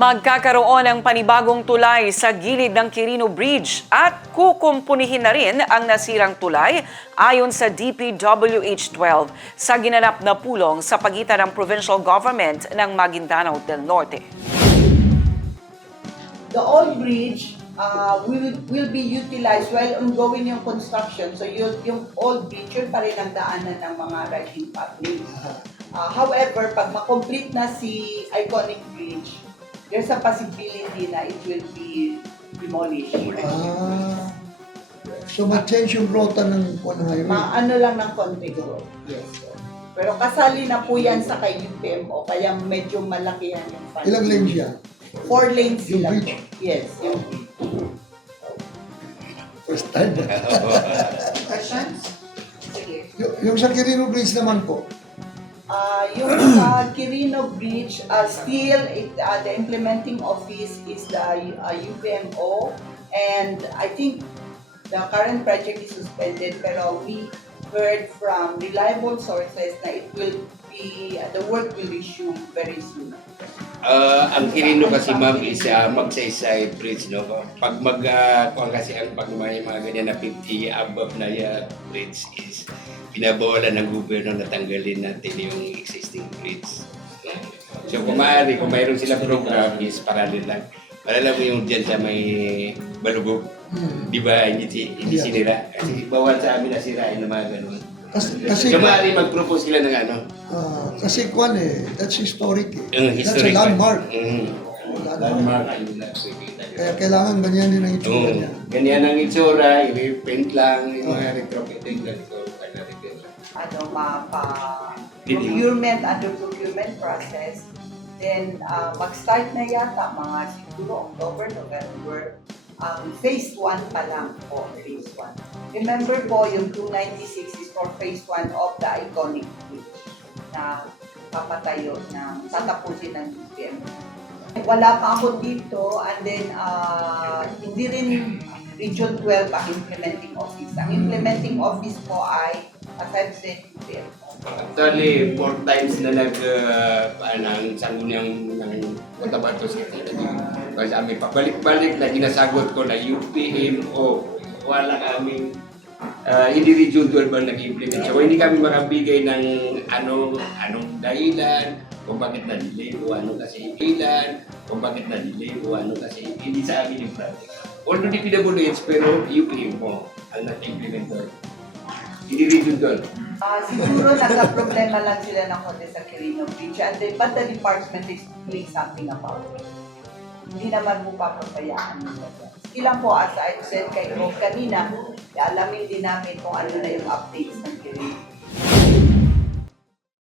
Magkakaroon ng panibagong tulay sa gilid ng Quirino Bridge at kukumpunihin na rin ang nasirang tulay ayon sa DPWH-12 sa ginanap na pulong sa pagitan ng provincial government ng Maguindanao del Norte. The old bridge will be utilized while ongoing yung construction. So yung old bridge, yun pa rin ang daanan ng mga riding public. However, pag makomplete na si Iconic Bridge, there's a possibility na it will be demolished. So ma-change yung rota ng highway? Ano lang ng konti ko. Yes. Pero kasali na po yan sa kay UPMO, kaya medyo malakihan yung fund. Ilang lanes yan? 4 lanes Yung sila. bridge? Yes, yung bridge. First time na. Questions? Sige. Yung sa Quirino Bridge naman po, Yung sa Quirino Bridge, still the implementing office is the UPMO, and I think the current project is suspended, pero we heard from reliable sources na it will be, the work will resume very soon. Ang Quirino kasi ma'am is magsaysay bridge, no? Pag kuwan kasi pag may mga ganyan na 50 above na bridge is binabawalan ng gobyerno na tanggalin natin yung existing bridge. So kung maaari, kung mayroon silang program is parallel lang. Parallel mo yung dyan sa may balubog. Di ba? Hindi sinira. Kasi bawal sa amin na sirain ng mga ganun. kasi So maaari mag-propose sila ng ano? kasi kwan that's historic That's Historic. a landmark. Landmark. Ayun lang. Kaya kailangan ganyan din ang itsura niya. Ganyan ang itsura, i-paint lang, yung mga retrofitting lang ito. Procurement, under procurement process, then mag-start na yata mga siguro October, November, phase 1 pa lang po, phase 1. Remember po, yung 296 is for phase 1 of the Iconic Bridge na papatayo ng tatapusin ng UPM. Wala pa ako dito, and then hindi rin Region 12 ang implementing office. Ang implementing office po ay, as I've said, UPM. Actually, 4 times na ang sangguniang ng Cotabato City. Kasi kami pabalik-balik na ginasagot ko na UPMO. Wala kaming hindi Region 12 ang nag-implement. So hindi kami makabigay ng anong dahilan, kung bakit na-delay o ano kasi ilan, kung bakit na-delay o ano kasi hindi sa amin yung project. Although di PWH, pero UPMO ang nag-implement doon. Hindi Region 12. Siguro nagka-problema lang sila ng konti sa Quirino Bridge, but the department is doing something about it. Hindi naman po papapayaan nila. Ilan po, as I said kay Rob kanina, alamin din namin kung ano na yung updates ng Quirino.